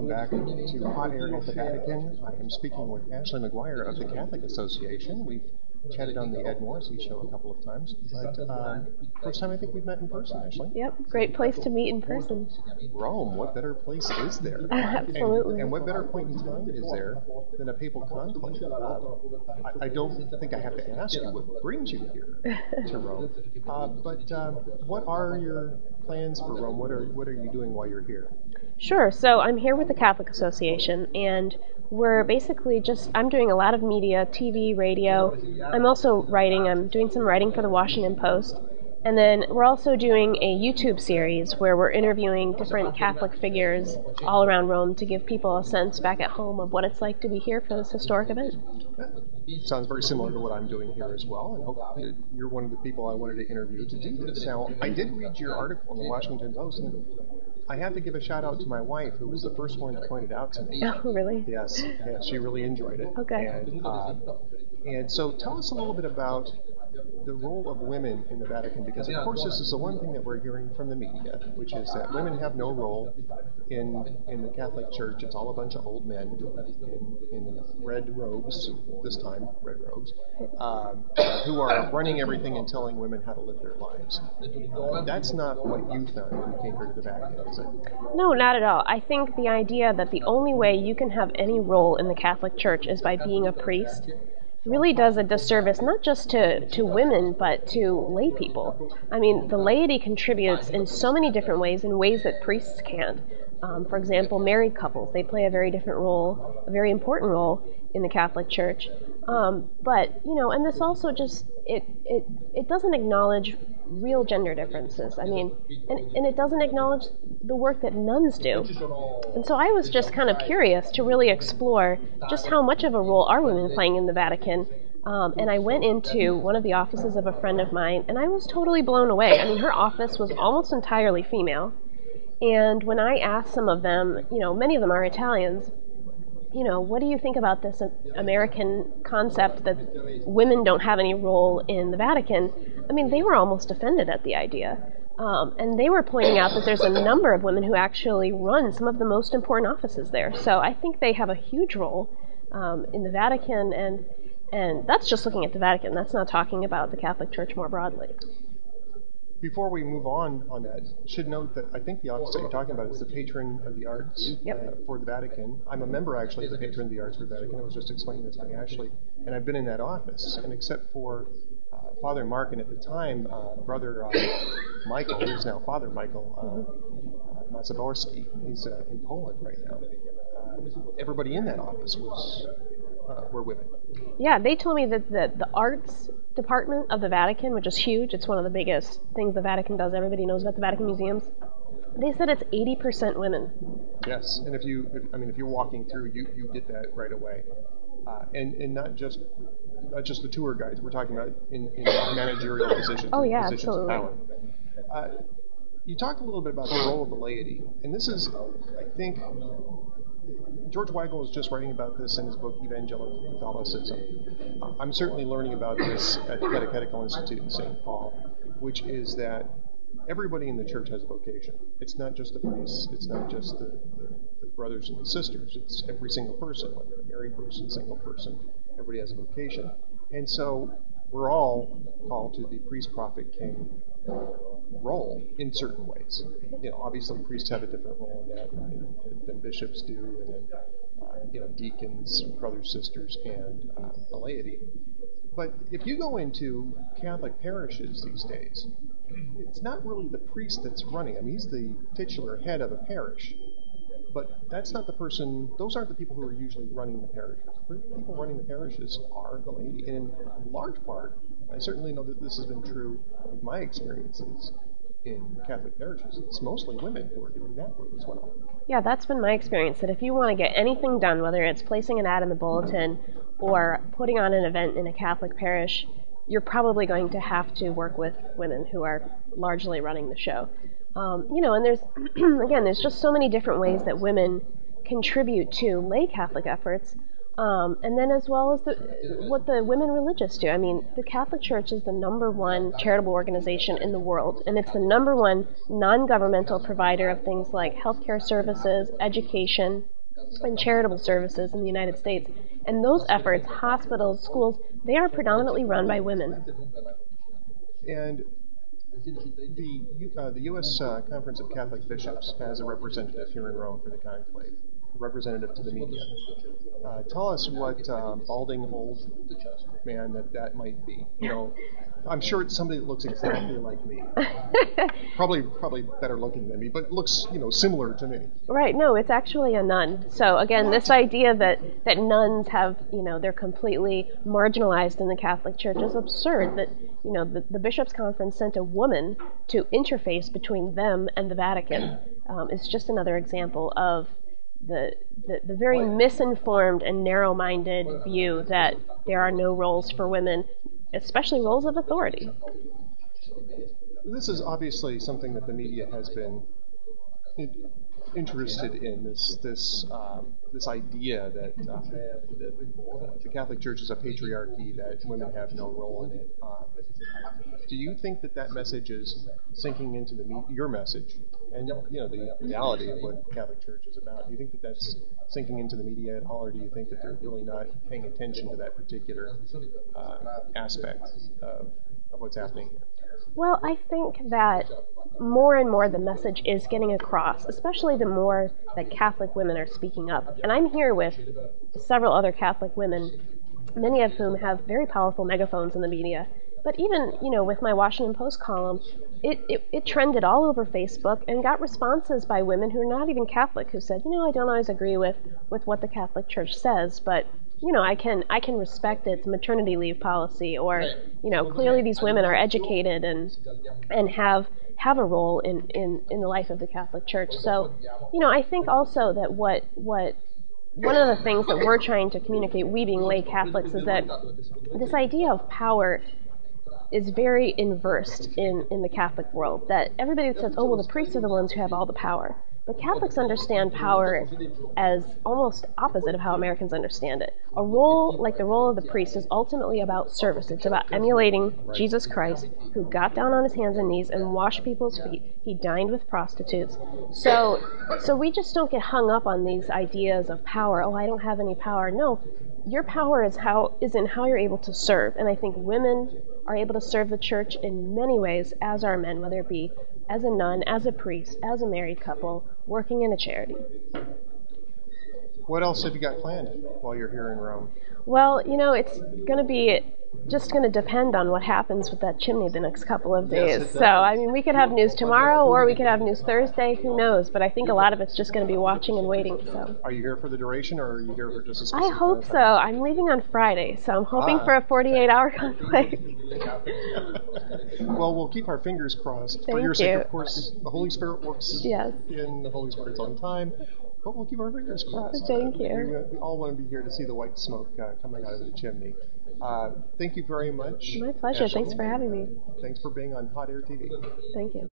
welcome back to Hot Air at the Vatican. I am speaking with Ashley McGuire of the Catholic Association. We've chatted on the Ed Morrissey show a couple of times, but first time I think we've met in person, Ashley. Yep, great place to meet in person. Rome, what better place is there? Absolutely. And what better point in time is there than a papal conclave? I don't think I have to ask you what brings you here to Rome, but what are your plans for Rome? What are you doing while you're here? Sure. So I'm here with the Catholic Association, and we're basically I'm doing a lot of media, TV, radio. I'm also writing. I'm doing some writing for the Washington Post. And then we're also doing a YouTube series where we're interviewing different Catholic figures all around Rome to give people a sense back at home of what it's like to be here for this historic event. Sounds very similar to what I'm doing here as well, and hope that you're one of the people I wanted to interview to do this. Now, I did read your article in the Washington Post, and I have to give a shout out to my wife, who was the first one to point it out to me. Oh, really? Yes, she really enjoyed it. Okay. And so tell us a little bit about the role of women in the Vatican, because of course this is the one thing that we're hearing from the media, which is that women have no role in the Catholic Church. It's all a bunch of old men in red robes, this time red robes, who are running everything and telling women how to live their lives. That's not what you found when you came here to the Vatican, is it? No, not at all. I think the idea that the only way you can have any role in the Catholic Church is by being a priest really does a disservice not just to women, but to lay people. I mean, the laity contributes in so many different ways, in ways that priests can't. For example, married couples, they play a very different role, a very important role in the Catholic Church. But, and this also just, it doesn't acknowledge real gender differences. I mean, and it doesn't acknowledge the work that nuns do. And so I was just kind of curious to really explore just how much of a role are women playing in the Vatican. And I went into one of the offices of a friend of mine, and I was totally blown away. I mean, her office was almost entirely female. And when I asked some of them, many of them are Italians, what do you think about this American concept that women don't have any role in the Vatican? I mean, they were almost offended at the idea. And they were pointing out that there's a number of women who actually run some of the most important offices there. So I think they have a huge role in the Vatican, and that's just looking at the Vatican. That's not talking about the Catholic Church more broadly. Before we move on that, I should note that I think the office that you're talking about is the patron of the arts for the Vatican. I'm a member, actually, of the patron of the arts for the Vatican. I was just explaining this to Ashley, and I've been in that office. And except for Father Mark, and at the time, Brother Michael, who's now Father Michael Mazaborski, he's in Poland right now. Everybody in that office were women. Yeah, they told me that the arts department of the Vatican, which is huge, it's one of the biggest things the Vatican does. Everybody knows about the Vatican museums. They said it's 80% women. Yes, and if you're walking through, you get that right away, and not just the tour guides. We're talking about in managerial positions. Oh yeah, positions absolutely. Of power. You talked a little bit about the role of the laity, and this is, I think, George Weigel is just writing about this in his book Evangelical Catholicism. I'm certainly learning about this at the Catechetical Institute in St. Paul, which is that everybody in the church has a vocation. It's not just the priests, it's not just the brothers and the sisters, it's every single person, whether a married person, single person, everybody has a vocation. And so we're all called to the priest, prophet, king role in certain ways. Obviously priests have a different role in that than bishops do, and then deacons, brothers, sisters, and the laity. But if you go into Catholic parishes these days, it's not really the priest that's running. I mean, he's the titular head of a parish, but that's not the person. Those aren't the people who are usually running the parishes. The people running the parishes are the laity, and in large part, I certainly know that this has been true of my experiences in Catholic parishes. It's mostly women who are doing that work as well. Yeah, that's been my experience, that if you want to get anything done, whether it's placing an ad in the bulletin or putting on an event in a Catholic parish, you're probably going to have to work with women who are largely running the show. And there's, again, there's just so many different ways that women contribute to lay Catholic efforts. And then as well as what the women religious do. I mean, the Catholic Church is the #1 charitable organization in the world, and it's the #1 non-governmental provider of things like healthcare services, education, and charitable services in the United States. And those efforts, hospitals, schools, they are predominantly run by women. And the U.S. Conference of Catholic Bishops has a representative here in Rome for the conclave, a representative to the media. Tell us what balding old man that might be. I'm sure it's somebody that looks exactly like me. Probably better looking than me, but looks similar to me. Right. No, it's actually a nun. So again, this idea that nuns have they're completely marginalized in the Catholic Church is absurd. That the Bishops' Conference sent a woman to interface between them and the Vatican. It's just another example of the very misinformed and narrow-minded view that there are no roles for women, especially roles of authority. This is obviously something that the media has been interested in, this idea that the Catholic Church is a patriarchy, that women have no role in it. Do you think that message is sinking into your message, and the reality of what the Catholic Church is about? Do you think that's sinking into the media at all, or do you think that they're really not paying attention to that particular aspect of what's happening here? Well, I think that more and more the message is getting across, especially the more that Catholic women are speaking up. And I'm here with several other Catholic women, many of whom have very powerful megaphones in the media. But even, with my Washington Post column, it trended all over Facebook and got responses by women who are not even Catholic, who said, I don't always agree with what the Catholic Church says, but I can respect its maternity leave policy, or clearly these women are educated and have a role in the life of the Catholic Church. So, I think also that what one of the things that we're trying to communicate, we being lay Catholics, is that this idea of power is very inversed in the Catholic world. That everybody says, oh, well, the priests are the ones who have all the power. But Catholics understand power as almost opposite of how Americans understand it. A role like the role of the priest is ultimately about service. It's about emulating Jesus Christ, who got down on his hands and knees and washed people's feet. He dined with prostitutes. So we just don't get hung up on these ideas of power. Oh, I don't have any power. No, your power is in how you're able to serve. And I think women are able to serve the church in many ways, as are men, whether it be as a nun, as a priest, as a married couple, working in a charity. What else have you got planned while you're here in Rome? Well, it's going to be just going to depend on what happens with that chimney the next couple of days. Yes, so, we could have news tomorrow, or we could have news Thursday, who knows, but I think a lot of it's just going to be watching and waiting. So, are you here for the duration, or are you here for just a specific I hope so. I'm leaving on Friday, so I'm hoping for a 48-hour conclave. Well, we'll keep our fingers crossed. For your sake, of course, the Holy Spirit works in the Holy Spirit's own time. But we'll keep our fingers crossed. Thank you. We all want to be here to see the white smoke coming out of the chimney. Thank you very much. My pleasure. Ashley. Thanks for having me. Thanks for being on Hot Air TV. Thank you.